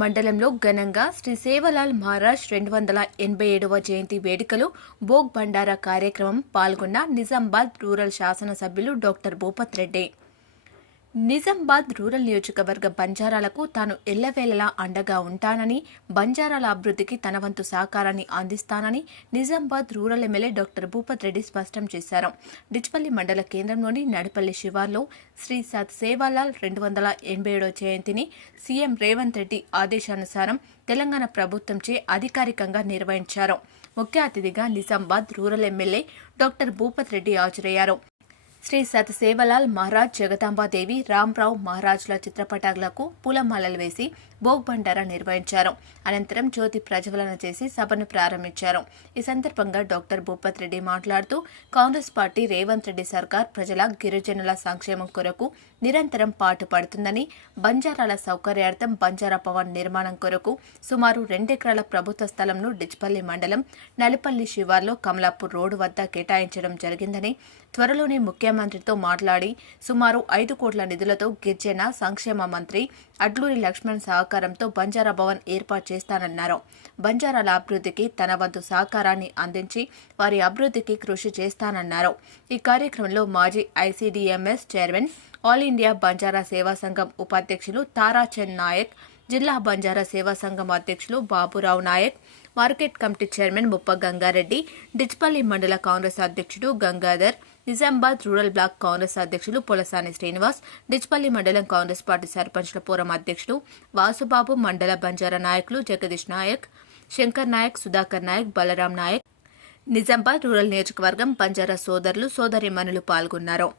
మండలంలో ఘనంగా శ్రీ సేవలాల్ మహారాజ్ 287వ జయంతి వేడుకలు భోగ్ భండారా కార్యక్రమం పాల్గొన్న నిజామాబాద్ రూరల్ శాసనసభ్యులు డాక్టర్ భూపత్ రెడ్డి. నిజామాబాద్ రూరల్ నియోజకవర్గ బంజారాలకు తాను ఎల్లవేళలా అండగా ఉంటానని, బంజారాల అభివృద్ధికి తన వంతు సహకారాన్ని అందిస్తానని Nizamabad rural MLA doctor Bhupath Reddy స్పష్టం చేశారు. డిచ్పల్లి మండల కేంద్రంలోని నడిపల్లి శివార్లో శ్రీ సత్ సేవాలాల్ 287వ జయంతిని సీఎం రేవంత్ రెడ్డి ఆదేశానుసారం తెలంగాణ ప్రభుత్వంచే అధికారికంగా నిర్వహించారు. ముఖ్య అతిథిగా Nizamabad rural MLA doctor Bhupath Reddy హాజరయ్యారు. శ్రీ సత్ సేవలాల్ మహారాజ్, జగదాంబాదేవి, రామ్రావు మహారాజ్ల చిత్రపటాలకు పూలమాలలు వేసి భోగ్ భండారా నిర్వహించారు. అనంతరం జ్యోతి ప్రజ్వలన చేసి సభను ప్రారంభించారు. ఈ సందర్భంగా డాక్టర్ భూపత్ రెడ్డి మాట్లాడుతూ కాంగ్రెస్ పార్టీ రేవంత్ రెడ్డి సర్కార్ ప్రజల గిరిజనుల సంక్షేమం కొరకు నిరంతరం పాటుపడుతుందని, బంజారాల సౌకర్యార్థం బంజారా భవన్ నిర్మాణం కొరకు సుమారు 2 ఎకరాల ప్రభుత్వ స్థలంను డిచ్పల్లి మండలం నలిపల్లి శివార్లో కమలాపూర్ రోడ్డు వద్ద కేటాయించడం జరిగిందని, త్వరలోనే ముఖ్యమంత్రితో మాట్లాడి సుమారు 5 కోట్ల నిధులతో గిరిజన సంక్షేమ మంత్రి అడ్లూరి లక్ష్మణ్ సహకారంతో బంజారా భవన్ ఏర్పాటు చేస్తానన్నారు. బంజారాల అభివృద్ధికి తన వంతు సహకారాన్ని అందించి వారి అభివృద్ధికి కృషి చేస్తానన్నారు. ఈ కార్యక్రమంలో మాజీ ఐసీడీఎంఎస్ chairman, all India Banjara Seva సంఘం ఉపాధ్యక్షులు తారాచంద్ నాయక్, జిల్లా బంజారా సేవా సంఘం అధ్యక్షులు Baburao Naik, market committee chairman Muppa Gangareddy, Dichpally మండల కాంగ్రెస్ అధ్యక్షుడు గంగాధర్, నిజామాబాద్ రూరల్ బ్లాక్ కాంగ్రెస్ అధ్యక్షులు పొలసాని శ్రీనివాస్, డిచ్పల్లి మండలం కాంగ్రెస్ పార్టీ సర్పంచ్ల ఫోరం అధ్యక్షులు వాసుబాబు, మండల బంజారా నాయకులు జగదీష్ నాయక్, శంకర్ నాయక్, సుధాకర్ నాయక్, బలరాం నాయక్, నిజామాబాద్ రూరల్ నియోజకవర్గం బంజారా సోదరులు సోదరీమణులు పాల్గొన్నారు.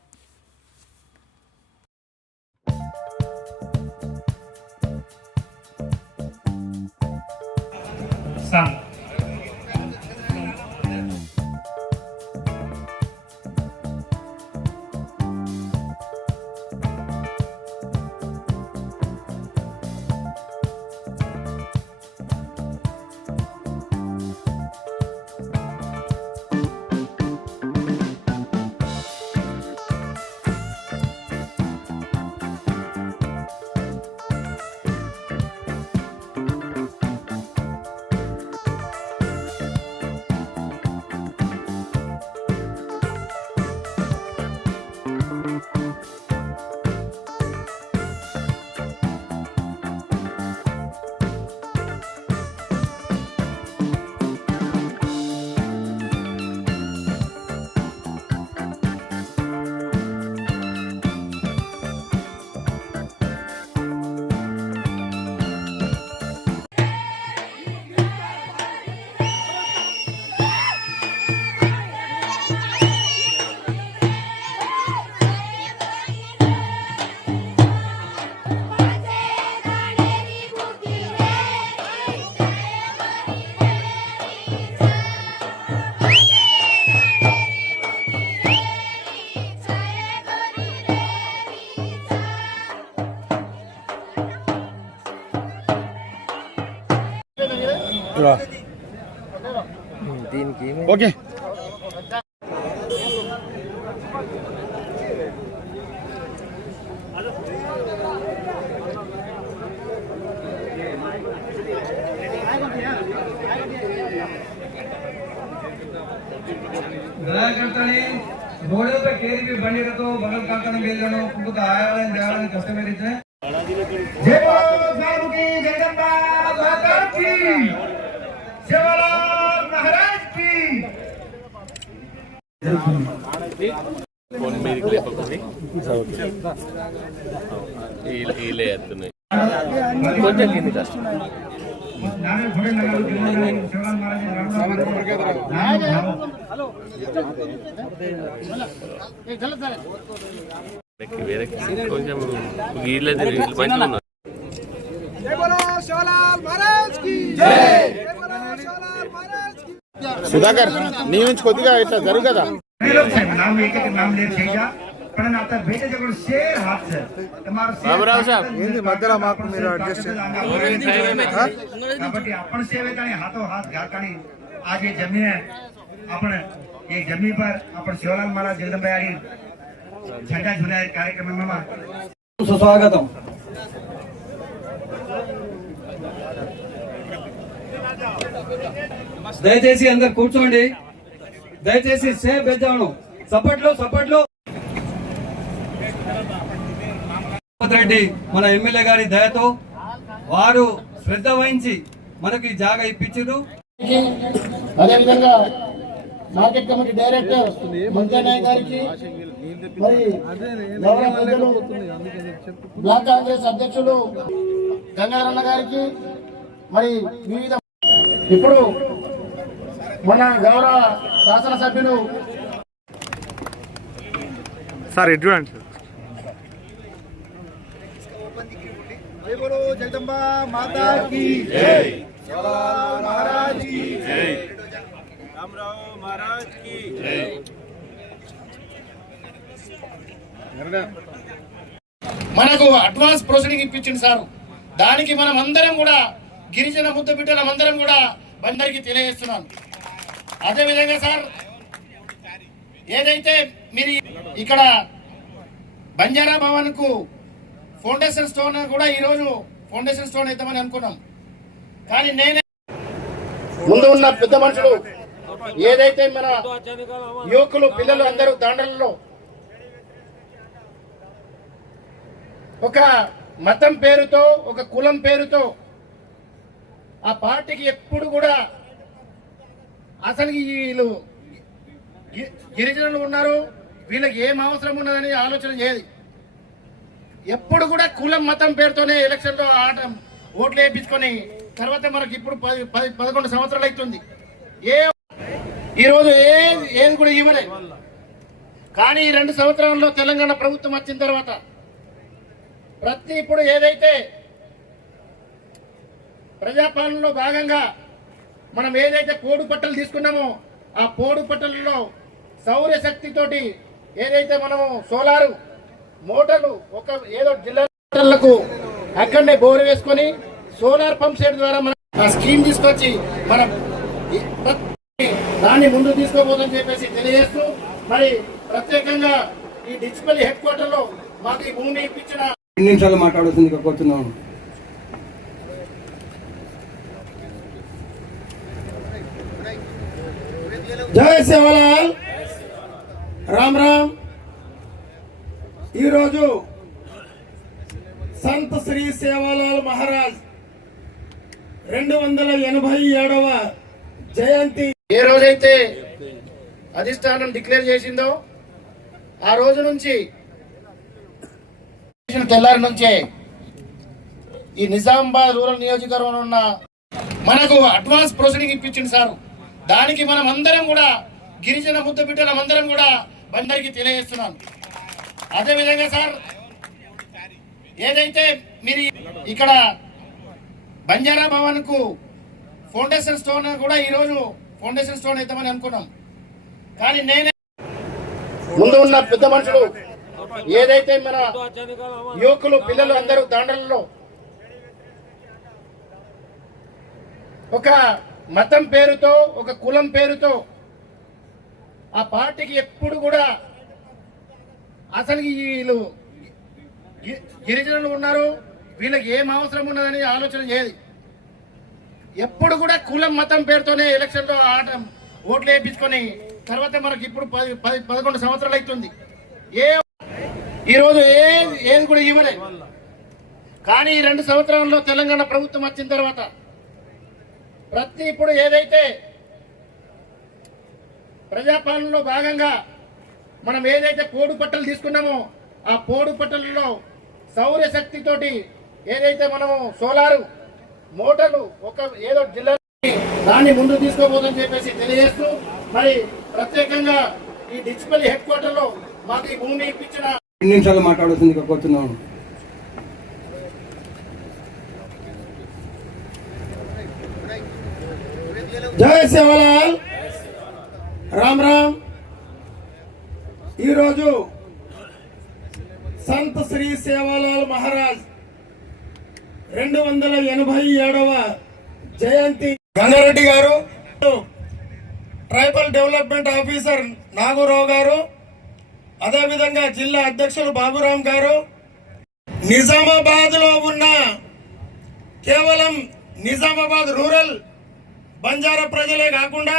దీనికి ఓకే रोडों पे केरी भी बनी तो बगल काटने बेल जानो उनको तो आया वाले देवाले में कष्ट में रहते हैं। जय बोलो की जगदम्बा माता की, सेवालाल महाराज की। फोन मेरी क्लिप होगी इले आते కొంచెం కింది కష్టం नारे घोड़े लगा सेवालाल महाराज हेलो వేరే కొంచెం వీళ్ళది మంచిగా ఉన్నారు. जय बोलो सेवालाल महाराज की जय, जय बोलो सेवालाल महाराज की। సుధాకర్ నీ నుంచి కొద్దిగా ఇట్లా జరుగు కదా. नाम एक नाम ले छेजा पण आता भेटे जगड शेर हाथ से તમારો બાબુરાવ સાહેબ ఏంది మధ్యలో మాకు మీరు అడ్జస్ట్ కాబట్టి आपण सेवे ताणी हाथो हाथ घालताणी आज ये जमीन है आपण ये जमीन पर आपण सेवालाल महाराज जगदंबाई झंडा झुलाए कार्यक्रम में सुस्वागतम దయచేసి అందరు కూర్చోండి. దయచేసి సేఫ్ పెద్దాను. సపోర్ట్లో రెడ్డి మన ఎమ్మెల్యే గారి దయతో వారు శ్రద్ధ వహించి మనకి జాగా ఇప్పించారు. అదేవిధంగా మార్కెట్ కమిటీ డైరెక్టర్ మంజానాయ్ గారికి, మరి గౌరవ పెద్దలు బ్లాక్ కాంగ్రెస్ అధ్యక్షులు గంగారన్న గారికి, మరి వివిధ ఇప్పుడు మన గౌరవ శాసనసభ్యులు సార్ ఎటు చూడండి జగదంబా మాతా కీ జై, మహారాజ్ కీ జై, రామరావు మహారాజ్ కీ జై. మనకు అడ్వాన్స్ ప్రొసీడింగ్ ఇప్పించింది సార్. దానికి మనం అందరం కూడా గిరిజన ముద్ద బిడ్డలం అందరం కూడా అందరికీ తెలియజేస్తున్నాం. అదేవిధంగా సార్ ఏదైతే మీరు ఇక్కడ బంజారా భవన్ కు ఫౌండేషన్ స్టోన్ కూడా ఈరోజు ఫౌండేషన్ స్టోన్ అవుతామని అనుకున్నాం. కానీ నేనే ముందు ఉన్న పెద్ద మనుషులు ఏదైతే మన యువకులు పిల్లలు అందరూ దాండలలో ఒక మతం పేరుతో, ఒక కులం పేరుతో ఆ పార్టీకి ఎప్పుడు కూడా అసలు వీళ్ళు గిరిజనులు ఉన్నారు, వీళ్ళకి ఏం అవసరం ఉన్నదని ఆలోచన చేయదు. ఎప్పుడు కూడా కులం మతం పేరుతోనే ఎలక్షన్లో ఓట్లు వేయించుకొని తర్వాత మనకి ఇప్పుడు 11 సంవత్సరాలు అవుతుంది. ఈరోజు ఏది కూడా ఇవ్వలే. కానీ ఈ 2 సంవత్సరాల్లో తెలంగాణ ప్రభుత్వం వచ్చిన తర్వాత ఇప్పుడు ఏదైతే ప్రజాపాలనలో భాగంగా మనం ఏదైతే పోడు పట్టలు తీసుకున్నామో ఆ పోడు పట్టలలో సౌర శక్తితోటి ఏదైతే మనము సోలారు మోటార్లు ఒక ఏదో జిల్లాలకు అక్కడనే బోరు వేసుకొని సోలార్ పంప్ సెట్ ద్వారా మనం ఆ స్కీమ్ తీసుకొచ్చి మనం దాన్ని ముందు తీసుకోబోదని చెప్పేసి తెలియజేస్తూ, మరి ప్రత్యేకంగా ఈ డిజిటల్ హెడ్ క్వార్టర్ లో మాకు ఈ భూమి ఇప్పించిన 2 నిమిషాలు మాట్లాడుతుంది కోరుతున్నాను. జై సేవలాల్, రామ్ రామ్. ఈరోజు సంత్ శ్రీ సేవాలాల్ మహారాజ్ 287వ జయంతి ఏ రోజైతే అధిష్టానం డిక్లేర్ చేసిందో ఆ రోజు నుంచి తెల్లారి నుంచే ఈ నిజామాబాద్ రూరల్ నియోజకవర్గంలో ఉన్న మనకు అడ్వాన్స్ ప్రొసీడింగ్ ఇప్పించింది సార్. దానికి మనం అందరం కూడా గిరిజన ముద్ద బిడ్డలం అందరం కూడా అందరికీ తెలియజేస్తున్నాం. అదేవిధంగా సార్ ఏదైతే మీరు ఇక్కడ బంజారా భవన్ కు ఫౌండేషన్ స్టోన్ కూడా ఈరోజు ఫౌండేషన్ స్టోన్ అవుతామని అనుకున్నాం. కానీ నేనే ముందు ఉన్న పెద్ద మనుషులు ఏదైతే మన యువకులు పిల్లలు అందరూ దాండలలో ఒక మతం పేరుతో, ఒక కులం పేరుతో ఆ పార్టీకి ఎప్పుడు కూడా అసలు వీళ్ళు గిరిజనులు ఉన్నారు, వీళ్ళకి ఏం అవసరం ఉన్నదని ఆలోచన చేయదు. ఎప్పుడు కూడా కులం మతం పేరుతోనే ఎలక్షన్లో ఓట్లు వేయించుకొని తర్వాత మనకి ఇప్పుడు 11 సంవత్సరాలు అవుతుంది. ఈరోజు ఏది కూడా ఇవ్వలే. కానీ ఈ 2 సంవత్సరాల్లో తెలంగాణ ప్రభుత్వం వచ్చిన తర్వాత ఇప్పుడు ఏదైతే ప్రజాపాలనలో భాగంగా మనం ఏదైతే పోడు పట్టలు తీసుకున్నామో ఆ పోడు పట్టలలో సౌర శక్తితోటి ఏదైతే మనము సోలారు మోటార్లు ఒక ఏదో జిల్లా దాన్ని ముందు తీసుకోబోదని చెప్పేసి తెలియజేస్తూ, మరి ప్రత్యేకంగా ఈ డిజిటల్ హెడ్ క్వార్టర్ లో మాకు ఈ భూమి ఇప్పించిన 2 నిమిషాలు మాట్లాడుతుంది కోరుతున్నాను. జై సేవలాల్, రామ్ రామ్. ఈరోజు సంత్ శ్రీ సేవాలాల్ మహారాజ్ 287వ జయంతి గంగారెడ్డి గారు, ట్రైబల్ డెవలప్మెంట్ ఆఫీసర్ నాగూరావు గారు, అదేవిధంగా జిల్లా అధ్యక్షులు బాబురాం గారు, నిజామాబాద్ లో ఉన్న కేవలం నిజామాబాద్ రూరల్ బంజారా ప్రజలే కాకుండా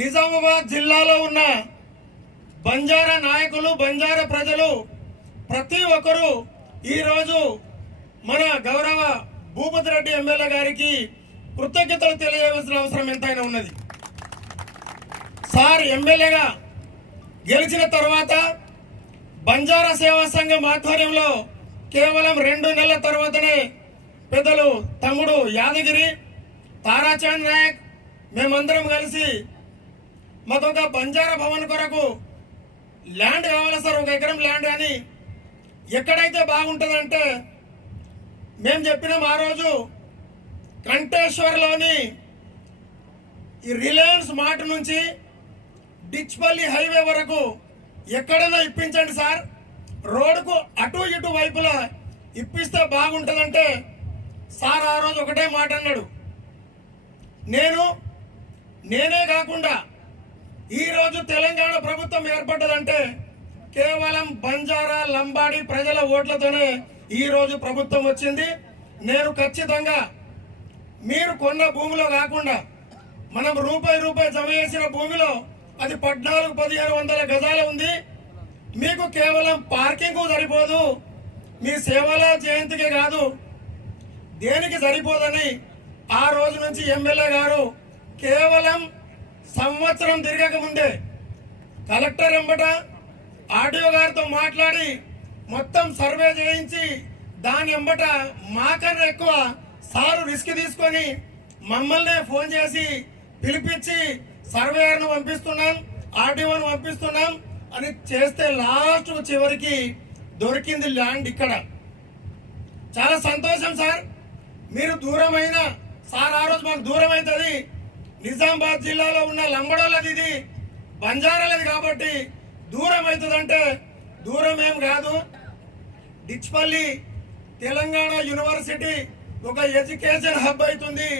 నిజామాబాద్ జిల్లాలో ఉన్న బంజారా నాయకులు, బంజారా ప్రజలు ప్రతి ఒక్కరూ ఈరోజు మన గౌరవ భూపతి రెడ్డి ఎమ్మెల్యే గారికి కృతజ్ఞతలు తెలియజేయాల్సిన అవసరం ఎంతైనా ఉన్నది. సార్ ఎమ్మెల్యేగా గెలిచిన తర్వాత బంజారా సేవా సంఘం ఆధ్వర్యంలో కేవలం 2 నెలల తర్వాతనే పెద్దలు తమ్ముడు యాదగిరి, తారాచంద్ నాయక్ మేమందరం కలిసి మాకొక బంజారా భవన్ కొరకు ల్యాండ్ కావాలి సార్, 1 ఎకరం ల్యాండ్ అని ఎక్కడైతే బాగుంటుందంటే మేము చెప్పినాం. ఆ రోజు కంటేశ్వర్లోని ఈ రిలయన్స్ మార్ట్ నుంచి డిచ్పల్లి హైవే వరకు ఎక్కడైనా ఇప్పించండి సార్, రోడ్డుకు అటు ఇటు వైపులా ఇప్పిస్తే బాగుంటుందంటే సార్ ఆ రోజు ఒకటే మాట అన్నాడు. నేనే కాకుండా ఈరోజు తెలంగాణ ప్రభుత్వం ఏర్పడ్డదంటే కేవలం బంజారా లంబాడి ప్రజల ఓట్లతోనే ఈరోజు ప్రభుత్వం వచ్చింది. నేను ఖచ్చితంగా మీరు కొన్న భూమిలో కాకుండా మనం రూపాయి జమ చేసిన భూమిలో అది 1400-1500 గజాలు ఉంది. మీకు కేవలం పార్కింగ్ సరిపోదు, మీ సేవల జయంతికే కాదు దేనికి సరిపోదని ఆ రోజు నుంచి ఎమ్మెల్యే గారు కేవలం సంవత్సరం తిరగక ముందే కలెక్టర్ ఎంబట ఆర్డీఓ గారితో మాట్లాడి మొత్తం సర్వే చేయించి దాని ఎంబట మాకన్నా ఎక్కువ సారు రిస్క్ తీసుకొని మమ్మల్ని ఫోన్ చేసి పిలిపించి సర్వేయర్ను పంపిస్తున్నాం, ఆర్డీఓను పంపిస్తున్నాం అని చేస్తే లాస్ట్ చివరికి దొరికింది ల్యాండ్ ఇక్కడ. చాలా సంతోషం సార్, మీరు దూరమైన సార్ ఆ రోజు మాకు దూరం అవుతుంది. నిజామాబాద్ జిల్లాలో ఉన్న లంబడోళ్ళది, ఇది బంజారాలది కాబట్టి దూరం అవుతుందంటే దూరం ఏం కాదు. డిచ్పల్లి తెలంగాణ యూనివర్సిటీ ఒక ఎడ్యుకేషన్ హబ్ అవుతుంది.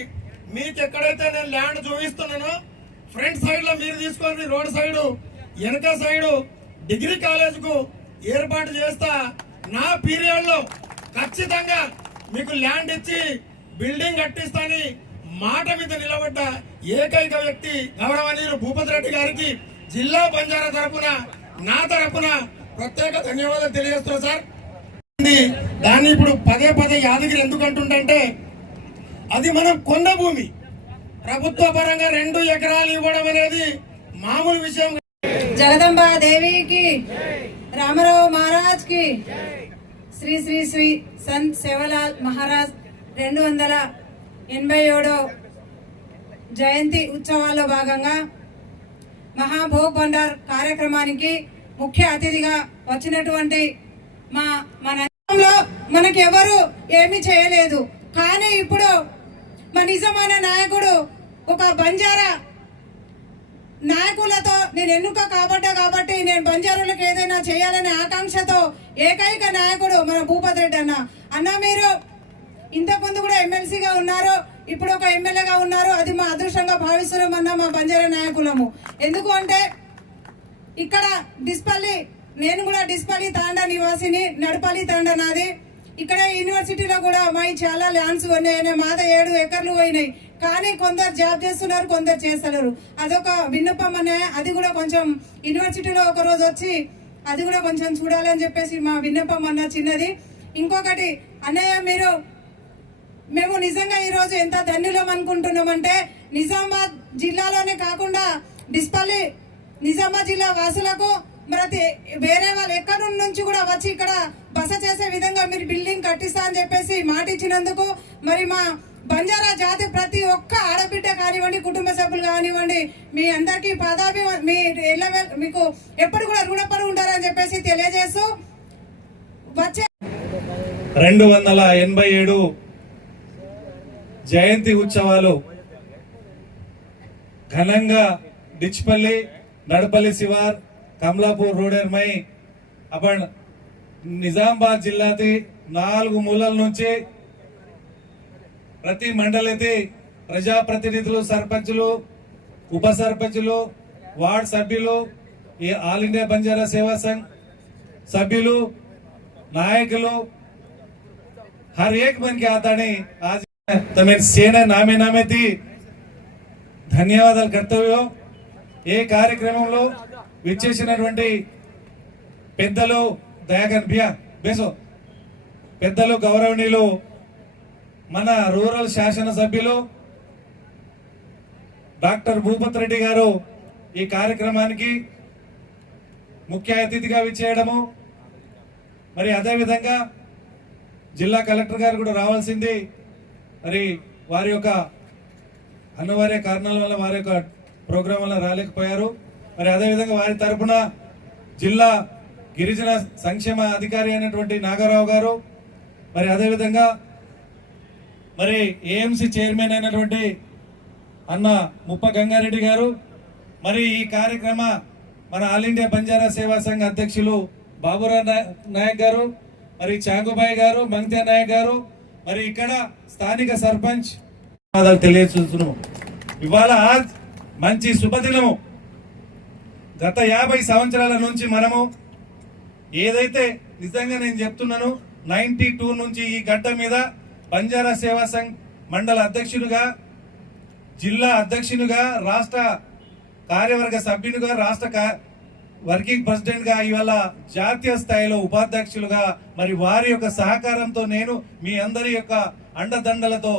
మీకు ఎక్కడైతే నేను ల్యాండ్ చూపిస్తున్నానో ఫ్రంట్ సైడ్ లో మీరు తీసుకొని రోడ్ సైడ్ వెనక సైడ్ డిగ్రీ కాలేజ్ కు ఏర్పాటు చేస్తా. నా పీరియడ్ లో ఖచ్చితంగా మీకు ల్యాండ్ ఇచ్చి బిల్డింగ్ కట్టిస్తాని మాట మీద నిలబడ్డ ఏకైక వ్యక్తి గౌరవనీయులు భూపతి రెడ్డి గారికి జిల్లా బంజారా తరపున నా తరపున ప్రత్యేక ధన్యవాదాలు తెలియజేస్తున్నా సార్. దాన్ని ఇప్పుడు పదే యాదగిరి ఎందుకు అంటుంటే అది మనం కొన్న భూమి, ప్రభుత్వ పరంగా 2 ఎకరాలు ఇవ్వడం అనేది మామూలు విషయం. జగదంబా దేవికి, రామరావు మహారాజ్ కి, శ్రీ శ్రీ శ్రీ సంత్ సేవలాల్ మహారాజ్ 287వ జయంతి ఉత్సవాల్లో భాగంగా మహాభోగ్ భండార్ కార్యక్రమానికి ముఖ్య అతిథిగా వచ్చినటువంటి మన మనకి ఎవరు ఏమీ చేయలేదు, కానీ ఇప్పుడు మన నిజమైన నాయకుడు ఒక బంజారా నాయకులతో నేను ఎన్నుక కాబట్టి నేను బంజారాలకు ఏదైనా చేయాలనే ఆకాంక్షతో ఏకైక నాయకుడు మన భూపతి రెడ్డి అన్న. మీరు ఇంతకుముందు కూడా ఎమ్మెల్సీగా ఉన్నారు, ఇప్పుడు ఒక ఎమ్మెల్యేగా ఉన్నారు. అది మా అదృష్టంగా భావిస్తున్నాం అన్న మా బంజారా నాయకులము. ఎందుకు అంటే ఇక్కడ డిస్పల్లి, నేను కూడా డిస్పల్లి తాండా నివాసిని, నడపల్లి తాండా నాది. ఇక్కడ యూనివర్సిటీలో కూడా మావి చాలా ల్యాండ్స్ పోయినాయి, మాద 7 ఎకర్లు పోయినాయి. కానీ కొందరు జాబ్ చేస్తున్నారు, కొందరు చేస్తున్నారు. అదొక విన్నపం అన్నయ్య, అది కూడా కొంచెం యూనివర్సిటీలో ఒక రోజు వచ్చి అది కూడా కొంచెం చూడాలని చెప్పేసి మా విన్నపం అన్న చిన్నది. ఇంకొకటి అన్నయ్య, మేము నిజంగా ఈరోజు ఎంత ధన్యులం అనుకుంటున్నామంటే నిజామాబాద్ జిల్లాలోనే కాకుండా డిస్పల్లి నిజామాబాద్ జిల్లా వాసులకు మరి వేరే వాళ్ళు ఎక్కడి నుంచి కూడా వచ్చి ఇక్కడ బస చేసే విధంగా మీరు బిల్డింగ్ కట్టిస్తా అని చెప్పేసి మాట ఇచ్చినందుకు మరి మా బంజారా జాతి ప్రతి ఒక్క ఆడబిడ్డ కానివ్వండి, కుటుంబ సభ్యులు కానివ్వండి, మీ అందరికీ మీకు ఎప్పుడు కూడా రుణపడి ఉంటారని చెప్పేసి తెలియజేస్తూ వచ్చే 287 జయంతి ఉత్సవాలు ఘనంగా డిచ్పల్లి, నడపల్లి శివార్, కమలాపూర్ రోడర్మై आपण నిజామాబాద్ జిల్లాది 4 మూలల నుంచి ప్రతి మండలితి ప్రజాప్రతినిధులు, సర్పంచులు, ఉప సర్పంచులు, వార్డ్ సభ్యులు, ఈ ఆల్ ఇండియా బంజారా సేవా సంఘ్ సభ్యులు, नायकुలు हर एक बन के आता नहीं आज तमें सेना नामे नामे थी ధన్యవాదాలు కర్తవ్యం. ఏ కార్యక్రమంలో విచ్చేసినటువంటి పెద్దలు దయాకర్ బియా బేసో పెద్దలు గౌరవనీయులు మన రూరల్ శాసనసభ్యులు డాక్టర్ భూపత్ రెడ్డి గారు ఈ కార్యక్రమానికి ముఖ్య అతిథిగా విచ్చేయడము, మరి అదేవిధంగా జిల్లా కలెక్టర్ గారు కూడా రావాల్సింది, మరి వారి యొక్క అనివార్య కారణాల వల్ల వారి యొక్క ప్రోగ్రాం వల్ల రాలేకపోయారు. మరి అదేవిధంగా వారి తరఫున జిల్లా గిరిజన సంక్షేమ అధికారి అయినటువంటి నాగారావు గారు, మరి అదేవిధంగా మరి ఏఎంసీ చైర్మన్ అయినటువంటి అన్న ముప్ప గంగారెడ్డి గారు, మరి ఈ కార్యక్రమ మన ఆల్ ఇండియా బంజారా సేవా సంఘ అధ్యక్షులు బాబురావు నాయక్ గారు, మరి చాంగుబాయి గారు, మంగ్తే నాయక్ గారు, మరి ఇక్కడ స్థానిక సర్పంచ్ తెలియజేస్తున్నాము. ఇవాళ మంచి శుభదినము. గత 50 సంవత్సరాల నుంచి మనము ఏదైతే నిజంగా నేను చెప్తున్నాను 92 నుంచి ఈ గడ్డ మీద బంజారా సేవా సంఘ్ మండల అధ్యక్షునిగా, జిల్లా అధ్యక్షునిగా, రాష్ట్ర కార్యవర్గ సభ్యునిగా, రాష్ట్ర వర్కింగ్ ప్రెసిడెంట్ గా, ఇవాళ జాతీయ స్థాయిలో ఉపాధ్యక్షులుగా, మరి వారి యొక్క సహకారంతో నేను మీ అందరి యొక్క అండదండలతో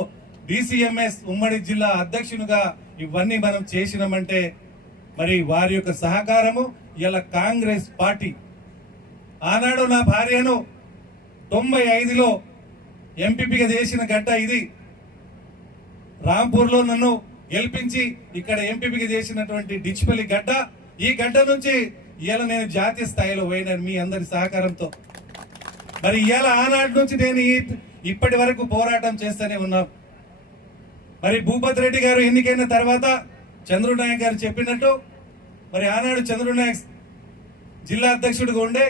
డిసిఎంఎస్ ఉమ్మడి జిల్లా అధ్యక్షునిగా ఇవన్నీ మనం చేసినామంటే మరి వారి యొక్క సహకారము. ఇలా కాంగ్రెస్ పార్టీ ఆనాడు నా భార్యను 95లో ఎంపీపీగా చేసిన గడ్డ ఇది. రాంపూర్లో నన్ను గెలిపించి ఇక్కడ ఎంపీపీగా చేసినటువంటి డిచ్పల్లి గడ్డ. ఈ గడ్డ నుంచి ఇవాళ నేను జాతీయ స్థాయిలో పోయినాను మీ అందరి సహకారంతో. మరి ఇవాళ ఆనాటి నుంచి నేను ఇప్పటి వరకు పోరాటం చేస్తూనే ఉన్నాం. మరి భూపత్ రెడ్డి గారు ఎన్నికైన తర్వాత చంద్రుడు నాయక్ గారు చెప్పినట్టు మరి ఆనాడు చంద్రుడు నాయక్ జిల్లా అధ్యక్షుడిగా ఉండే,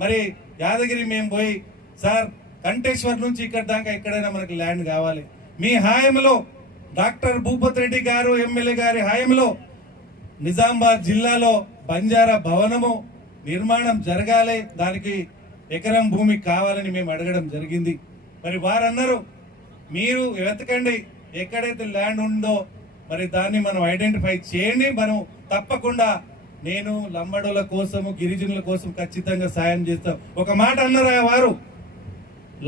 మరి యాదగిరి మేము పోయి సార్ కంటేశ్వర్ నుంచి ఇక్కడ దాకా ఎక్కడైనా మనకి ల్యాండ్ కావాలి, మీ హాయంలో డాక్టర్ భూపత్ రెడ్డి గారు ఎమ్మెల్యే గారి హాయంలో నిజామాబాద్ జిల్లాలో బంజారా భవనము నిర్మాణం జరగాలి, దానికి ఎకరం భూమి కావాలని మేము అడగడం జరిగింది. మరి వారన్నారు మీరు వెతకండి, ఎక్కడైతే ల్యాండ్ ఉందో మరి దాన్ని మనం ఐడెంటిఫై చేయండి, మనం తప్పకుండా నేను లంబడుల కోసము గిరిజనుల కోసం ఖచ్చితంగా సాయం చేస్తాం. ఒక మాట అన్నారు వారు,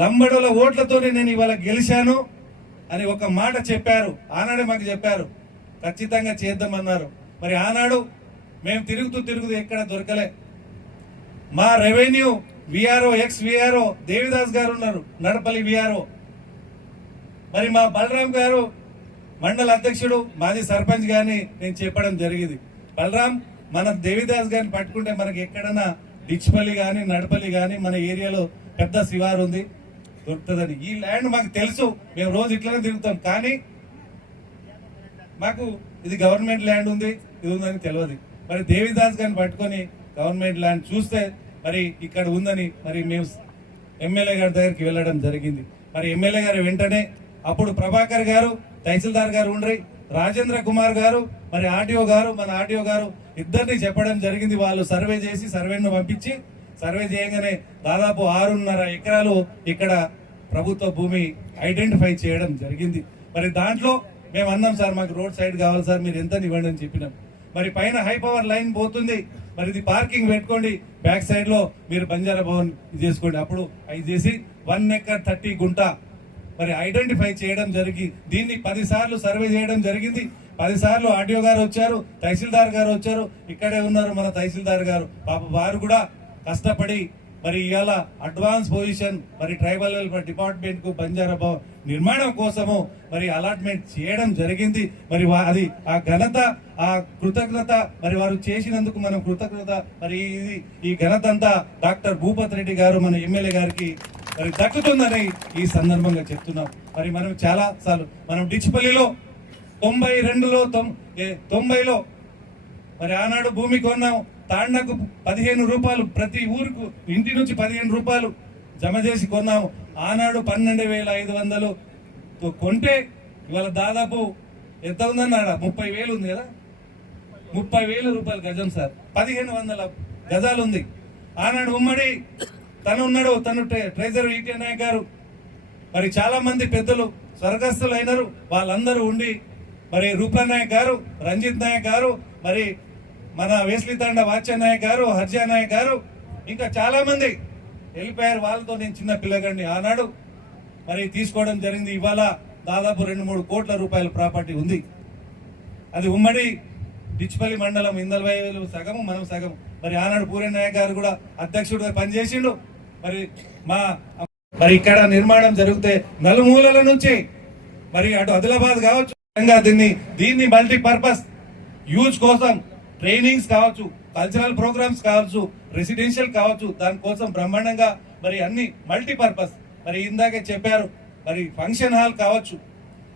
లంబడుల ఓట్లతోనే నేను ఇవాళ గెలిచాను అని ఒక మాట చెప్పారు. ఆనాడే మాకు చెప్పారు ఖచ్చితంగా చేద్దామన్నారు. మరి ఆనాడు మేము తిరుగుతూ ఎక్కడ దొరకలే. మా revenue VRO X VRO Devidas గారు ఉన్నారు, నడపల్లి విఆర్ఓ, మరి మా బలరాం గారు మండల అధ్యక్షుడు, మాజీ సర్పంచ్ గారిని నేను చెప్పడం జరిగింది, బలరాం మన దేవిదాస్ గారిని పట్టుకుంటే మనకి ఎక్కడన్నా డిచ్పల్లి కానీ నడపల్లి కానీ మన ఏరియాలో పెద్ద శివారు ఉంది దొరుకుతుందని. ఈ ల్యాండ్ మాకు తెలుసు, మేము రోజు ఇట్లనే తిరుగుతాం, కానీ మాకు ఇది గవర్నమెంట్ ల్యాండ్ ఉంది, ఇది ఉందని తెలియదు. మరి దేవిదాస్ గారిని పట్టుకొని గవర్నమెంట్ ల్యాండ్ చూస్తే మరి ఇక్కడ ఉందని మరి మేము ఎమ్మెల్యే గారి దగ్గరికి వెళ్ళడం జరిగింది. మరి ఎమ్మెల్యే గారు వెంటనే అప్పుడు ప్రభాకర్ గారు తహసీల్దార్ గారు ఉండ్రి, రాజేంద్ర కుమార్ గారు, మరి ఆర్టీఓ గారు, మన ఆర్టీఓ గారు ఇద్దరిని చెప్పడం జరిగింది. వాళ్ళు సర్వే చేసి సర్వేను పంపించి సర్వే చేయగానే దాదాపు 6.5 ఎకరాలు ఇక్కడ ప్రభుత్వ భూమి ఐడెంటిఫై చేయడం జరిగింది. మరి దాంట్లో మేము అన్నాం సార్ మాకు రోడ్ సైడ్ కావాలి సార్, మీరు ఎంత ఇవ్వండి అని చెప్పినాం. మరి పైన హై పవర్ లైన్ పోతుంది, మరి ఇది పార్కింగ్ పెట్టుకోండి, బ్యాక్ సైడ్ లో మీరు బంజారా భవన్ చేసుకోండి. అప్పుడు అవి చేసి 1 ఎకర్ 30 గుంట మరి ఐడెంటిఫై చేయడం జరిగి దీన్ని 10 సార్లు సర్వే చేయడం జరిగింది. 10 సార్లు ఆర్టీఓ గారు వచ్చారు, తహసీల్దార్ గారు వచ్చారు, ఇక్కడే ఉన్నారు మన తహసీల్దార్ గారు, పాప వారు కూడా కష్టపడి మరి ఇవాళ అడ్వాన్స్ పొజిషన్ మరి ట్రైబల్ వెల్ఫేర్ డిపార్ట్మెంట్ కు బంజారా భవన్ నిర్మాణం కోసము మరి అలాట్మెంట్ చేయడం జరిగింది. మరి అది ఆ ఘనత, ఆ కృతజ్ఞత మరి వారు చేసినందుకు మనం కృతజ్ఞత, మరి ఇది ఈ ఘనత అంతా డాక్టర్ భూపత్ రెడ్డి గారు మన ఎమ్మెల్యే గారికి మరి దక్కుతుందని ఈ సందర్భంగా చెప్తున్నాం. మరి మనం చాలా సార్లు మనం డిచ్పల్లిలో 90లో మరి ఆనాడు భూమి కొన్నాం, తాండకు 15 రూపాయలు ప్రతి ఊరుకు ఇంటి నుంచి 15 రూపాయలు జమ చేసి కొన్నాము. ఆనాడు 12,500 కొంటే ఇవాళ దాదాపు ఎంత ఉందన్నాడ 30,000 ఉంది కదా, 30,000 రూపాయలు గజం సార్, 1,500 గజాలు ఉంది. ఆనాడు ఉమ్మడి తను ఉన్నాడు, తను ట్రెజర్ ఈటీ నాయక్ గారు, మరి చాలా మంది పెద్దలు స్వర్గస్థులు అయినారు, వాళ్ళందరూ ఉండి మరి రూప్లా నాయక్ గారు, రంజిత్ నాయక్ గారు, మరి మన వేస్లితాండ వాచ్య నాయక్ గారు, హర్జా నాయక్ గారు, ఇంకా చాలా మంది వెళ్ళిపోయారు. వాళ్ళతో నేను చిన్న పిల్లగాడిని ఆనాడు మరి తీసుకోవడం జరిగింది. ఇవాళ దాదాపు 2-3 కోట్ల రూపాయల ప్రాపర్టీ ఉంది. అది ఉమ్మడి డిచ్పల్లి మండలం, ఇందల్వాయి సగము, మనం సగము. మరి ఆనాడు పూరే నాయక్ గారు కూడా అధ్యక్షుడిగా పనిచేసిండు. మరి ఇక్కడ నిర్మాణం జరిగితే నలుమూలల నుంచి మరి అటు ఆదిలాబాద్ కావచ్చు, దీన్ని మల్టీపర్పస్ యూజ్ కోసం ట్రైనింగ్స్ కావచ్చు, కల్చరల్ ప్రోగ్రామ్స్ కావచ్చు, రెసిడెన్షియల్ కావచ్చు, దానికోసం బ్రహ్మాండంగా మరి అన్ని మల్టీపర్పస్. మరి ఇందాకే చెప్పారు, మరి ఫంక్షన్ హాల్ కావచ్చు.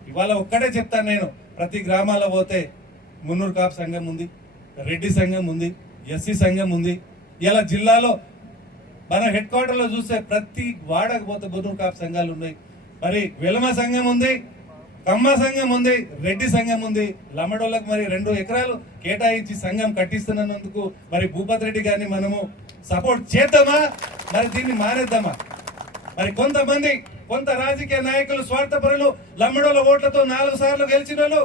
ఇవాళ ఒక్కటే చెప్తాను నేను, ప్రతి గ్రామాల్లో పోతే మున్నూరు కాపు సంఘం ఉంది, రెడ్డి సంఘం ఉంది, ఎస్సీ సంఘం ఉంది. ఇలా జిల్లాలో మన హెడ్ క్వార్టర్లో చూస్తే ప్రతి వాడకు పోతే మున్నూరు కాపు సంఘాలు ఉన్నాయి. మరి వెలమ సంఘం ఉంది, కమ్మ సంఘం ఉంది, రెడ్డి సంఘం ఉంది. లమ్మడోళ్ళకు మరి 2 ఎకరాలు కేటాయించి సంఘం కట్టిస్తున్నందుకు మరి భూపత్ రెడ్డి గారిని మనము సపోర్ట్ చేద్దామా, మరి దీన్ని మానేద్దామా? మరి కొంత రాజకీయ నాయకులు, స్వార్థపరులు, లమ్మడోళ్ళ ఓట్లతో 4 సార్లు గెలిచిన వాళ్ళు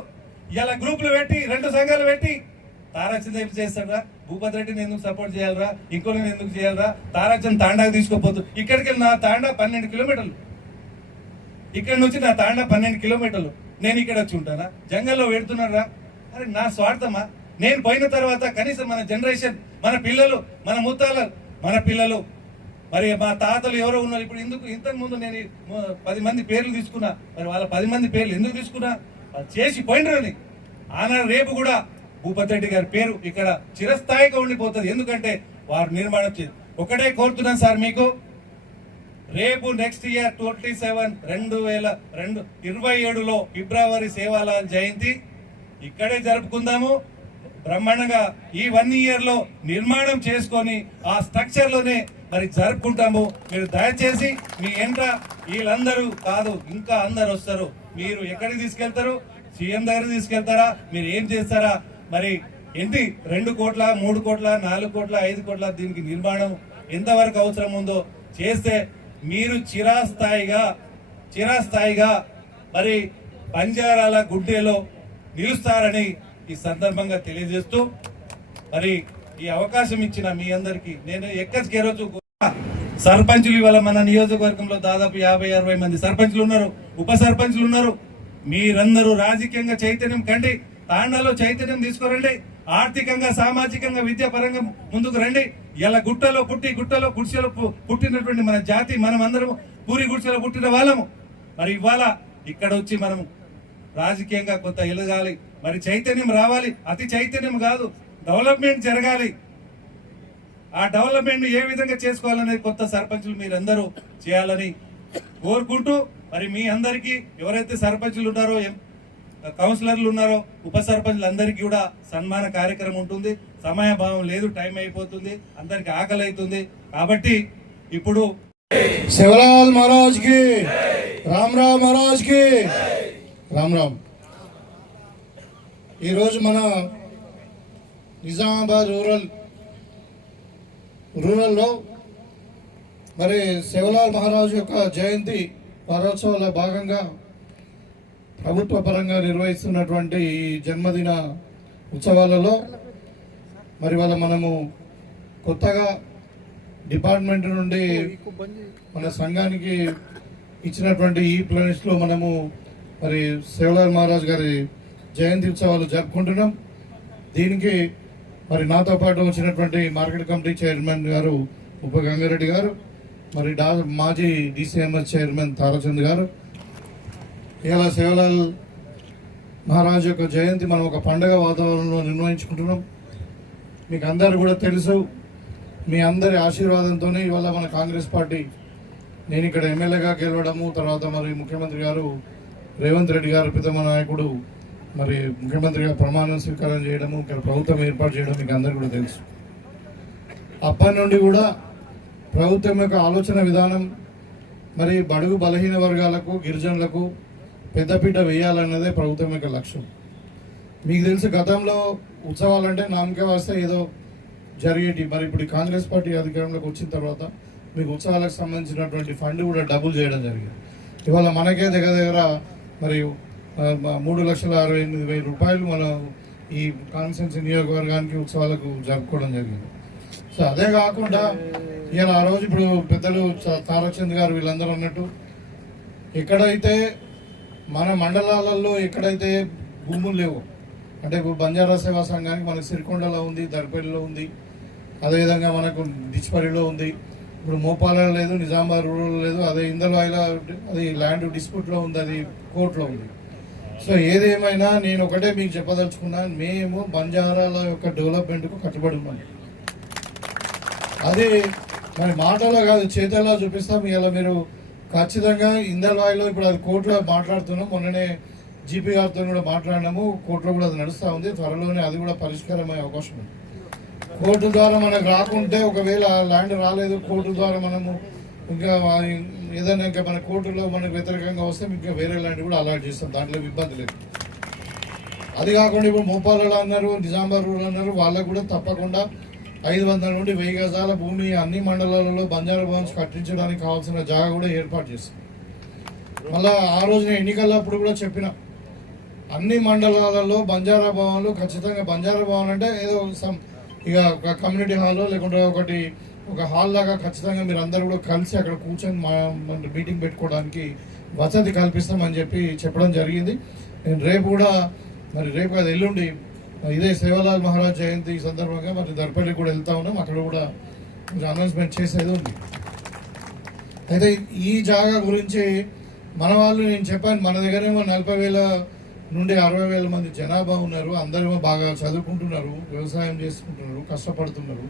ఇలా గ్రూపులు పెట్టి 2 సంఘాలు పెట్టి తారాచంద్ ఏం చేస్తాడా? భూపత్ రెడ్డిని ఎందుకు సపోర్ట్ చేయాలరా, ఇంకోని ఎందుకు చేయాలరా? తారాచంద్ తాండాకు తీసుకోపోతు. ఇక్కడికి నా తాండా 12 కిలోమీటర్లు, ఇక్కడ నుంచి నా తాండా 12 కిలోమీటర్లు. నేను ఇక్కడ వచ్చి ఉంటానా? జంగల్లో పెడుతున్నారా? అరే నా స్వార్థమా? నేను పోయిన తర్వాత కనీసం మన జనరేషన్, మన పిల్లలు, మన ముత్తాల, మన పిల్లలు, మరి మా తాతలు ఎవరో ఉన్నారు. ఇప్పుడు ఇంతకు ముందు నేను 10 మంది పేర్లు తీసుకున్నా. మరి వాళ్ళ 10 మంది పేర్లు ఎందుకు తీసుకున్నా? చేసి పోయినరని. ఆనాడు రేపు కూడా భూపత్ రెడ్డి గారి పేరు ఇక్కడ చిరస్థాయిగా ఉండిపోతుంది. ఎందుకంటే వారు నిర్మాణం ఒకటే కోరుతున్నాను సార్ మీకు, రేపు నెక్స్ట్ ఇయర్ 2027లో ఫిబ్రవరి సేవాలాల్ జయంతి ఇక్కడే జరుపుకుందాము. బ్రహ్మాండంగా ఈ 1 ఇయర్ నిర్మాణం చేసుకొని ఆ స్ట్రక్చర్ లోనే మరి జరుపుకుంటాము. మీరు దయచేసి మీ ఎంట వీళ్ళందరూ కాదు, ఇంకా అందరు వస్తారు. మీరు ఎక్కడికి తీసుకెళ్తారు? సీఎం దగ్గర తీసుకెళ్తారా? మీరు ఏం చేస్తారా? మరి ఏంటి 2 కోట్ల, 3 కోట్ల, 4 కోట్ల, 5 కోట్ల దీనికి నిర్మాణం ఎంతవరకు అవసరం ఉందో చేస్తే మీరు చిరస్థాయిగా మరి బంజారాల గుడ్డేలో నిలుస్తారని ఈ సందర్భంగా తెలియజేస్తూ, మరి ఈ అవకాశం ఇచ్చిన మీ అందరికి నేను ఎక్కడికే రోజు సర్పంచులు, ఇవాళ మన నియోజకవర్గంలో దాదాపు 50-60 మంది సర్పంచులు ఉన్నారు, ఉప సర్పంచులు ఉన్నారు. మీరందరూ రాజకీయంగా చైతన్యం కండి, తాండాలో చైతన్యం తీసుకురండి, ఆర్థికంగా, సామాజికంగా, విద్యాపరంగా ముందుకు రండి. ఇలా గుట్టలో గుడిసెలో పుట్టినటువంటి మన జాతి, మనం అందరం పూరి గుడిసెలో పుట్టిన వాళ్ళము. మరి ఇవాళ ఇక్కడ వచ్చి మనం రాజకీయంగా కొంత ఎదగాలి, మరి చైతన్యం రావాలి. అతి చైతన్యం కాదు, డెవలప్మెంట్ జరగాలి. ఆ డెవలప్మెంట్ ఏ విధంగా చేసుకోవాలనేది కొత్త సర్పంచులు మీరందరూ చేయాలని కోరుకుంటూ, మరి మీ అందరికీ ఎవరైతే సర్పంచులు ఉన్నారో, కౌన్సిలర్లు ఉన్నారో, ఉప సర్పంచులు అందరికీ కూడా సన్మాన కార్యక్రమం ఉంటుంది. సమయభావం లేదు, టైం అయిపోతుంది, అందరికి ఆకలి అవుతుంది. కాబట్టి ఇప్పుడు శివలాల్ మహారాజ్ కి, రామ్ మహారాజ్ కి రామ్. ఈరోజు మన నిజామాబాద్ రూరల్లో మరి శివలాల్ మహారాజ్ యొక్క జయంతి వారోత్సవాల భాగంగా ప్రభుత్వ పరంగా నిర్వహిస్తున్నటువంటి ఈ జన్మదిన ఉత్సవాలలో మరి వాళ్ళ మనము కొత్తగా డిపార్ట్మెంట్ నుండి మన సంఘానికి ఇచ్చినటువంటి ఈ ప్లానెట్స్లో మనము మరి శివలాల్ మహారాజ్ గారి జయంతి ఉత్సవాలు జరుపుకుంటున్నాం. దీనికి మరి నాతో పాటు వచ్చినటువంటి మార్కెట్ కమిటీ చైర్మన్ గారు ఉప గంగారెడ్డి గారు, మరి మాజీ డిసిఎంఎస్ చైర్మన్ తారాచంద్ గారు. ఇలా శివలాల్ మహారాజ్ యొక్క జయంతి మనం ఒక పండుగ వాతావరణంలో నిర్వహించుకుంటున్నాం. మీకు అందరు కూడా తెలుసు, మీ అందరి ఆశీర్వాదంతోనే ఇవాళ మన కాంగ్రెస్ పార్టీ, నేను ఇక్కడ ఎమ్మెల్యేగా గెలవడము, తర్వాత మరి ముఖ్యమంత్రి గారు రేవంత్ రెడ్డి గారు ప్రీతమ నాయకుడు మరి ముఖ్యమంత్రిగా ప్రమాణ స్వీకారం చేయడము, ఇక్కడ ప్రభుత్వం ఏర్పాటు చేయడం మీకు అందరు కూడా తెలుసు. అప్పటి నుండి కూడా ప్రభుత్వం యొక్క ఆలోచన విధానం మరి బడుగు బలహీన వర్గాలకు, గిరిజనులకు పెద్దపీట వేయాలన్నదే ప్రభుత్వం యొక్క లక్ష్యం. మీకు తెలుసు, గతంలో ఉత్సవాలంటే నామకే వస్తే ఏదో జరిగేటి. మరి ఇప్పుడు కాంగ్రెస్ పార్టీ అధికారంలోకి వచ్చిన తర్వాత మీకు ఉత్సవాలకు సంబంధించినటువంటి ఫండ్ కూడా డబుల్ చేయడం జరిగింది. ఇవాళ మనకే దగ్గర మరి 3,68,000 రూపాయలు మనం ఈ కాన్స్టిట్యున్సీ నియోజకవర్గానికి ఉత్సవాలకు జరుపుకోవడం జరిగింది. సో అదే కాకుండా ఇలా ఆ రోజు ఇప్పుడు పెద్దలు తారచంద్ గారు వీళ్ళందరూ అన్నట్టు ఎక్కడైతే మన మండలాలలో ఎక్కడైతే భూములు లేవు అంటే ఇప్పుడు బంజారా సేవా సంఘానికి మనకు సిరికొండలో ఉంది, దర్పల్లిలో ఉంది, అదేవిధంగా మనకు డిచ్పల్లిలో ఉంది, ఇప్పుడు మోపాలలో లేదు, నిజామాబాద్ రూరల్ లేదు, అదే ఇందల్వాయిలో అది ల్యాండ్ డిస్ప్యూట్లో ఉంది, అది కోర్టులో ఉంది. సో ఏదేమైనా నేను ఒకటే మీకు చెప్పదలుచుకున్నాను, మేము బంజారాల యొక్క డెవలప్మెంట్కు కట్టుబడి ఉన్నాం. అది మరి మాటలో కాదు చేతల్లో చూపిస్తాం. ఇలా మీరు ఖచ్చితంగా ఇందల్వాయిలో ఇప్పుడు అది కోర్టులో మాట్లాడుతున్నాం. మొన్ననే జీపీ గారితో కూడా మాట్లాడినాము, కోర్టులో కూడా అది నడుస్తూ ఉంది. త్వరలోనే అది కూడా పరిష్కారమయ్యే అవకాశం ఉంది. కోర్టు ద్వారా మనకు రాకుంటే ఒకవేళ ల్యాండ్ రాలేదు, కోర్టు ద్వారా మనము ఇంకా ఏదైనా ఇంకా మన కోర్టులో మనకు వ్యతిరేకంగా వస్తే ఇంకా వేరే ల్యాండ్ కూడా అలాట్ చేస్తాం, దాంట్లో ఇబ్బంది లేదు. అది కాకుండా ఇప్పుడు మోపాలలో అన్నారు, నిజామాబాద్ రూరల్ అన్నారు, వాళ్ళకు కూడా తప్పకుండా 500 నుండి 1000 గజాల భూమి అన్ని మండలాలలో బంజారా భవన్స్ కట్టించడానికి కావాల్సిన జాగా కూడా ఏర్పాటు చేస్తాం. మళ్ళీ ఆ రోజున ఎన్నికలప్పుడు కూడా చెప్పిన అన్ని మండలాలలో బంజారా భవన్లు ఖచ్చితంగా, బంజారా భవన్ అంటే ఏదో ఇక ఒక కమ్యూనిటీ హాల్ లేకుంటే ఒక హాల్ లాగా ఖచ్చితంగా మీరు అందరూ కూడా కలిసి అక్కడ కూర్చొని మీటింగ్ పెట్టుకోవడానికి వసతి కల్పిస్తామని చెప్పడం జరిగింది. నేను రేపు కూడా మరి రేపు అది ఎల్లుండి ఇదే సేవాలాల్ మహారాజ్ జయంతి సందర్భంగా మరి దర్పల్లికి కూడా వెళ్తా ఉన్నాం, అక్కడ కూడా అనౌన్స్మెంట్ చేసేది ఉంది. అయితే ఈ జాగా గురించి మన వాళ్ళు నేను చెప్పాను, మన దగ్గరేమో 40,000 నుండి 60,000 మంది జనాభా ఉన్నారు, అందరూ బాగా చదువుకుంటున్నారు, వ్యవసాయం చేసుకుంటున్నారు, కష్టపడుతున్నారు.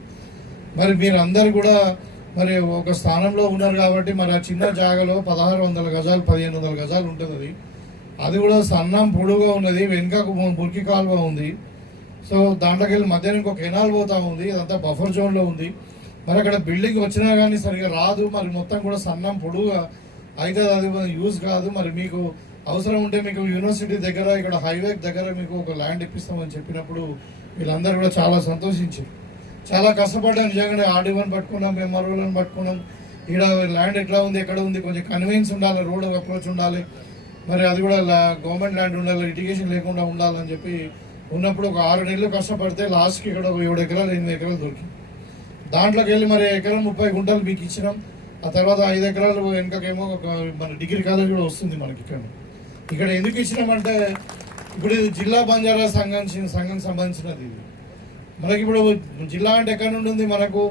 మరి మీరు అందరు కూడా మరి ఒక స్థానంలో ఉన్నారు కాబట్టి మరి ఆ చిన్న జాగాలో 1600 గజాలు 1500 గజాలు ఉంటుంది. అది కూడా సన్నం పొడుగా ఉన్నది, వెనుకకు మురికి కాలువ ఉంది. సో దాంట్లోకి వెళ్ళి మధ్యాహ్నం ఇంకొక కెనాల్ పోతా ఉంది, ఇదంతా బఫర్ జోన్లో ఉంది. మరి అక్కడ బిల్డింగ్ వచ్చినా కానీ సరిగా రాదు, మరి మొత్తం కూడా సన్నం పొడుగా అయితే అది యూజ్ కాదు. మరి మీకు అవసరం ఉంటే మీకు యూనివర్సిటీ దగ్గర ఇక్కడ హైవే దగ్గర మీకు ఒక ల్యాండ్ ఇప్పిస్తామని చెప్పినప్పుడు వీళ్ళందరూ కూడా చాలా సంతోషించారు. చాలా కష్టపడ్డాం నిజంగానే. ఆర్డీఓని పట్టుకున్నాం, ఎంఆర్ఓలను పట్టుకున్నాం. ఇక్కడ ల్యాండ్ ఎట్లా ఉంది, ఎక్కడ ఉంది, కొంచెం కన్వీన్స్ ఉండాలి, రోడ్ అప్రోచ్ ఉండాలి, మరి అది కూడా గవర్నమెంట్ ల్యాండ్ ఉండాలి, లిటిగేషన్ లేకుండా ఉండాలని చెప్పి ఉన్నప్పుడు ఒక 6 నెలలు కష్టపడితే లాస్ట్కి ఇక్కడ ఒక 7 ఎకరాలు 8 ఎకరాలు దొరికింది. దాంట్లోకి వెళ్ళి మరి ఎకరం 30 గుంటలు మీకు ఇచ్చినాం. ఆ తర్వాత 5 ఎకరాలు వెనుకకేమో ఒక మన డిగ్రీ కాలేజ్ కూడా వస్తుంది మనకి. ఇక్కడ ఎందుకు ఇచ్చినామంటే ఇప్పుడు ఇది జిల్లా బంజారా సంఘం సంబంధించినది. ఇది మనకి ఇప్పుడు జిల్లా అంటే ఎక్కడ నుండి ఉంది, మనకు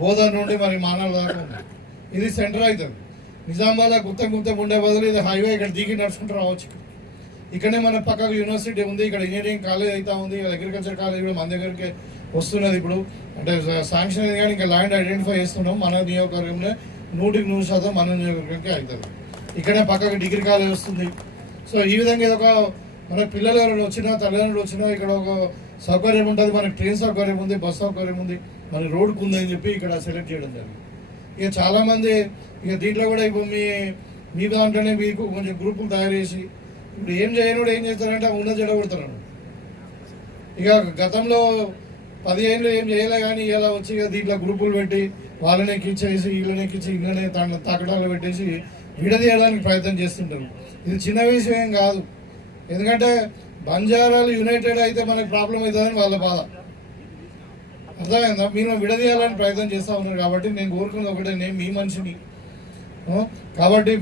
బోధన నుండి మరి మానవ దాకా ఉంది. ఇది సెంటర్ అవుతుంది. నిజామాబాద్ గుత్తం ఉండే బదులు ఇది హైవే, ఇక్కడ దిగి నడుచుకుంటూ రావచ్చు. ఇక్కడనే మన పక్కకు యూనివర్సిటీ ఉంది, ఇక్కడ ఇంజనీరింగ్ కాలేజ్ అవుతా ఉంది, అగ్రికల్చర్ కాలేజ్ కూడా మన దగ్గరికి వస్తున్నది. ఇప్పుడు అంటే శాంక్షన్ అయింది కానీ ఇంకా ల్యాండ్ ఐడెంటిఫై చేస్తున్నాం. మన నియోజకవర్గంలో 100% మన నియోజకవర్గంకి అవుతుంది. ఇక్కడే పక్కకు డిగ్రీ కాలేజ్ వస్తుంది. సో ఈ విధంగా ఇది ఒక మన పిల్లలు ఎవరైనా వచ్చినా, తల్లిదండ్రులు వచ్చినా ఇక్కడ ఒక సౌకర్యం ఉంటుంది. మనకి ట్రైన్ సౌకర్యం ఉంది, బస్ సౌకర్యం ఉంది, మన రోడ్కు ఉందని చెప్పి ఇక్కడ సెలెక్ట్ చేయడం జరిగింది. ఇక చాలామంది ఇక దీంట్లో కూడా ఇప్పుడు మీ దాంట్లోనే మీకు కొంచెం గ్రూపులు తయారు చేసి ఇప్పుడు ఏం చేయను ఏం చేస్తారంటే ఉన్న చెడగొడతారు. ఇక గతంలో 10 ఏళ్ళు ఏం చేయలే కానీ ఇలా వచ్చి ఇక దీంట్లో గ్రూపులు పెట్టి వాళ్ళని ఎక్కించేసి వీళ్ళని ఎక్కించి ఇళ్ళనే తాకడాలు పెట్టేసి విడదీయడానికి ప్రయత్నం చేస్తుంటారు. ఇది చిన్న విషయం ఏం కాదు. ఎందుకంటే బంజారాలు యునైటెడ్ అయితే మనకు ప్రాబ్లం అవుతుందని వాళ్ళ బాధ. అర్థమైందా? మీరు విడదీయాలని ప్రయత్నం చేస్తూ ఉన్నారు. కాబట్టి నేను కోరుకున్నది ఒకటే, నేను మీ మనిషిని కాబట్టి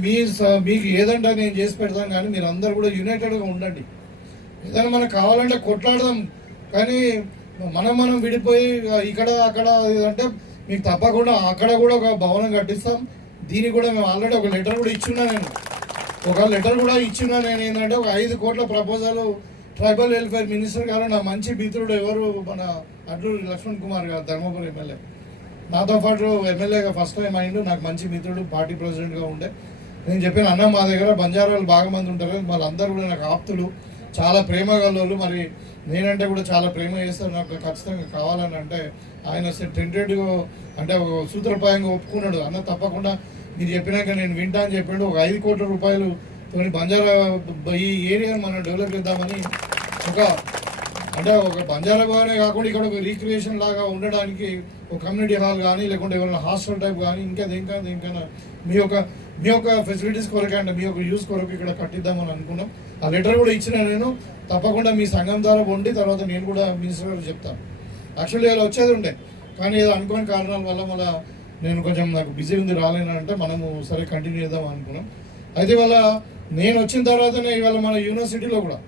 మీకు ఏదంటే నేను చేసి పెడతాను. కానీ మీరు అందరు కూడా యునైటెడ్గా ఉండండి. ఏదైనా మనకు కావాలంటే కొట్లాడదాం, కానీ మనం విడిపోయి ఇక్కడ అక్కడ అంటే మీకు తప్పకుండా అక్కడ కూడా ఒక భవనం కట్టిస్తాం. దీనికి కూడా మేము ఆల్రెడీ ఒక లెటర్ కూడా ఇచ్చున్నా. నేను ఏంటంటే ఒక 5 కోట్ల ప్రపోజల్ ట్రైబల్ వెల్ఫేర్ మినిస్టర్ గారు, నా మంచి మిత్రుడు ఎవరు మన అడ్లూరి లక్ష్మణ్ కుమార్ గారు, ధర్మపురి ఎమ్మెల్యే, నాతో పాటు ఎమ్మెల్యేగా ఫస్ట్ టైం అయిండు, నాకు మంచి మిత్రుడు, పార్టీ ప్రెసిడెంట్గా ఉండే. నేను చెప్పిన అన్న మా దగ్గర బంజారాలు బాగా మంది ఉంటారు, వాళ్ళందరూ కూడా నాకు ఆప్తులు, చాలా ప్రేమ గలవాళ్ళు. మరి నేనంటే కూడా చాలా ప్రేమ చేస్తాను, నాకు ఖచ్చితంగా కావాలని అంటే ఆయన టెంటెడ్గా అంటే సూత్రప్రాయంగా ఒప్పుకున్నాడు. అన్న తప్పకుండా మీరు చెప్పినాక నేను వింటా అని చెప్పాడు. ఒక 5 కోట్ల రూపాయలు బంజారా ఈ ఏరియాను మనం డెవలప్ చేద్దామని ఒక అంటే ఒక బంజారా భవనే కాకుండా ఇక్కడ ఒక రీక్రియేషన్ లాగా ఉండడానికి ఒక కమ్యూనిటీ హాల్ కానీ లేకుంటే ఎవరైనా హాస్టల్ టైప్ కానీ ఇంకా దేనికైనా మీ యొక్క ఫెసిలిటీస్ కొరకే అంటే మీ యొక్క యూస్ కొరకు ఇక్కడ కట్టిద్దామని అనుకున్నాం. ఆ లెటర్ కూడా ఇచ్చిన నేను తప్పకుండా మీ సంఘం ద్వారా పొంది తర్వాత నేను కూడా మినిస్టర్ గారు చెప్తాను. యాక్చువల్లీ ఇలా వచ్చేది ఉండే కానీ ఏదో అనుకోని కారణాల వల్ల మళ్ళీ నేను కొంచెం నాకు బిజీ ఉంది రాలేనంటే మనము సరే కంటిన్యూ చేద్దాం అనుకున్నాం. అయితే ఇవాళ నేను వచ్చిన తర్వాతనే ఇవాళ మన యూనివర్సిటీలో కూడా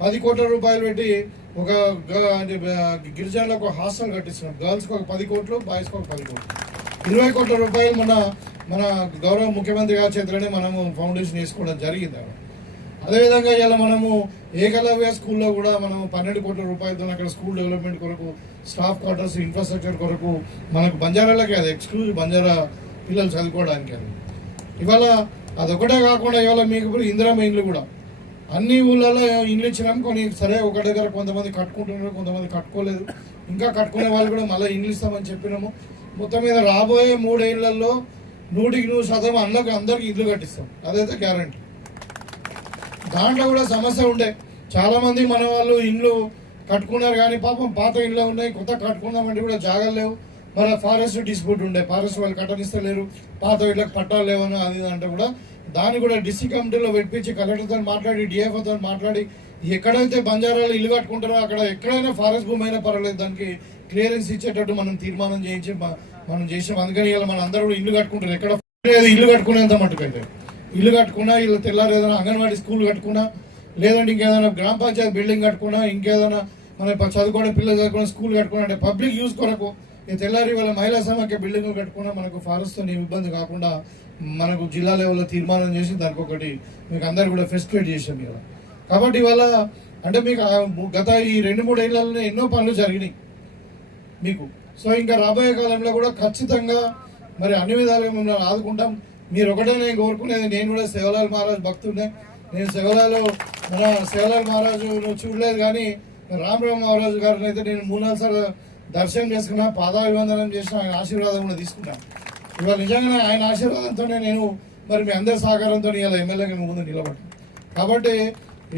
10 కోట్ల రూపాయలు పెట్టి ఒక గిరిజనులకు ఒక హాస్టల్ కట్టిస్తున్నాం. గర్ల్స్కి ఒక 10 కోట్లు, బాయ్స్కి ఒక 10 కోట్లు, 20 కోట్ల రూపాయలు మన గౌరవ ముఖ్యమంత్రి గారి చేతిలోనే మనము ఫౌండేషన్ వేసుకోవడం జరిగింది. అదేవిధంగా ఇలా మనము ఏకలవ్య స్కూల్లో కూడా మనం 12 కోట్ల రూపాయలతో అక్కడ స్కూల్ డెవలప్మెంట్ కొరకు, స్టాఫ్ క్వార్టర్స్, ఇన్ఫ్రాస్ట్రక్చర్ కొరకు మనకు బంజారాలకే అది ఎక్స్క్లూజివ్ బంజారా పిల్లలు చదువుకోవడానికి అది. ఇవాళ అదొకటే కాకుండా ఇవాళ మీకు ఇప్పుడు ఇందిరమ్మ ఇండ్లు కూడా అన్ని ఊళ్ళలో ఇండ్లు ఇచ్చినాం. కొన్ని సరే ఒక దగ్గర కొంతమంది కట్టుకుంటున్నారు, కొంతమంది కట్టుకోలేదు. ఇంకా కట్టుకునే వాళ్ళు కూడా మళ్ళీ ఇండ్లు ఇస్తామని చెప్పినాము. మొత్తం మీద రాబోయే 3 ఏళ్లలో 100% అందరికి ఇల్లు కట్టిస్తాం, అదైతే గ్యారంటీ. దాంట్లో కూడా సమస్య ఉండే చాలా మంది మన వాళ్ళు ఇండ్లు కట్టుకున్నారు కానీ పాపం పాత ఇండ్లు ఉన్నాయి, కొత్త కట్టుకున్నామంటే కూడా జాగాలు లేవు. మన ఫారెస్ట్ డిస్ప్యూట్ ఉండే, ఫారెస్ట్ వాళ్ళు కట్టనిస్తలేరు, పాత ఇళ్ళకి పట్టాలు లేవని అది అంటే కూడా దాన్ని కూడా డిస్ట్రిక్ట్ కమిటీలో పెట్టించి కలెక్టర్తో మాట్లాడి, డిఎఫ్ఓతో మాట్లాడి ఎక్కడైతే బంజారాలు ఇల్లు కట్టుకుంటారో అక్కడ ఎక్కడైనా ఫారెస్ట్ భూమి అయినా పర్వాలేదు దానికి క్లియరెన్స్ ఇచ్చేటట్టు మనం తీర్మానం చేయించి మనం చేసాం. అందుకని ఇలా మన అందరూ కూడా ఇల్లు కట్టుకుంటారు. ఎక్కడ ఇల్లు కట్టుకునేంత మట్టుకైతే ఇల్లు కట్టుకున్నా, ఇలా తెల్లారు ఏదైనా అంగన్వాడీ స్కూల్ కట్టుకున్నా, లేదంటే ఇంకేదైనా గ్రామ పంచాయతీ బిల్డింగ్ కట్టుకున్నా, ఇంకేదైనా మన చదువుకోవడం పిల్లలు చదువుకున్న స్కూల్ కట్టుకున్నా అంటే పబ్లిక్ యూజ్ కొరకు తెల్లారి వాళ్ళ మహిళా సమాఖ్య బిల్డింగ్ కట్టుకున్నా మనకు ఫారెస్ట్తో ఇబ్బంది కాకుండా మనకు జిల్లా లెవెల్లో తీర్మానం చేసి దానికి ఒకటి మీకు అందరు కూడా ఫెసిలిటేట్ చేసాం ఇలా. కాబట్టి ఇవాళ అంటే మీకు గత ఈ 2-3 ఏళ్లలో ఎన్నో పనులు జరిగినాయి మీకు. సో ఇంకా రాబోయే కాలంలో కూడా ఖచ్చితంగా మరి అన్ని విధాలుగా మిమ్మల్ని ఆదుకుంటాం. మీరు ఒకటే నేను కోరుకునేది, నేను కూడా సేవలాల్ మహారాజ్ భక్తుడినే. నేను మన సేవలాల్ మహారాజు చూడలేదు కానీ రామరావు మహారాజు గారిని అయితే నేను 3-4 సార్లు దర్శనం చేసుకున్నా, పాదాభివందనం చేసిన, ఆయన ఆశీర్వాదం కూడా తీసుకున్నాను. ఇవాళ నిజంగానే ఆయన ఆశీర్వాదంతోనే నేను మరి మీ అందరి సహకారంతో ఇవాళ ఎమ్మెల్యేగా ముందు నిలబడ్డాను. కాబట్టి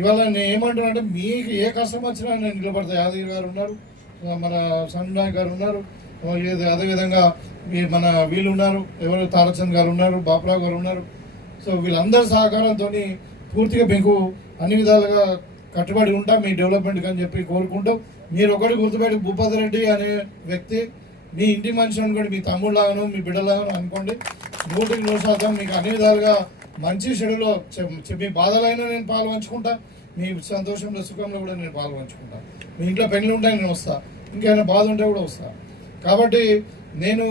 ఇవాళ నేను ఏమంటున్నానంటే మీకు ఏ కష్టం వచ్చినా నేను నిలబడతా. యాదగిరి గారు ఉన్నారు, మన సంజయ్ గారు ఉన్నారు, అదేవిధంగా మన వీళ్ళు ఉన్నారు, ఎవరు తారచంద్ గారు ఉన్నారు, బాపురావు గారు ఉన్నారు. సో వీళ్ళందరి సహకారంతో పూర్తిగా మీకు అన్ని విధాలుగా కట్టుబడి ఉంటాం మీ డెవలప్మెంట్కి అని చెప్పి కోరుకుంటూ, మీరు ఒకటి గుర్తుపెట్టి భూపతి రెడ్డి అనే వ్యక్తి మీ ఇంటి మనిషి అనుకోండి, మీ తమ్ముళ్ళలాగాను మీ బిడ్డలాగాను అనుకోండి. 100% మీకు అన్ని విధాలుగా మంచి చెడులో మీ బాధలైనా నేను పాలు పంచుకుంటా, మీ సంతోషంలో సుఖంలో కూడా నేను పాలు పంచుకుంటా. మీ ఇంట్లో పెళ్ళి ఉంటే నేను వస్తా, ఇంకేమైనా బాధ ఉంటే కూడా వస్తా. కాబట్టి నేను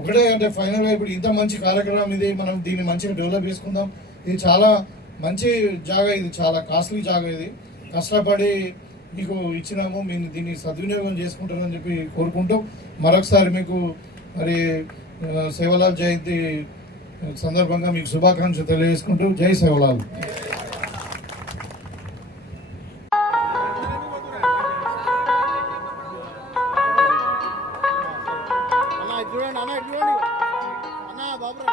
ఒకటే అంటే ఫైనల్గా ఇప్పుడు ఇంత మంచి కార్యక్రమం ఇది, మనం దీన్ని మంచిగా డెవలప్ చేసుకుందాం. ఇది చాలా మంచి జాగా, ఇది చాలా కాస్ట్లీ జాగా, ఇది కష్టపడి మీకు ఇచ్చినాము, మీరు దీన్ని సద్వినియోగం చేసుకుంటారని చెప్పి కోరుకుంటూ మరొకసారి మీకు మరి సేవలాల్ జయంతి సందర్భంగా మీకు శుభాకాంక్షలు తెలియజేసుకుంటూ జై సేవలాల్. చూడండి అన్న, చూడండి అన్న బాబు.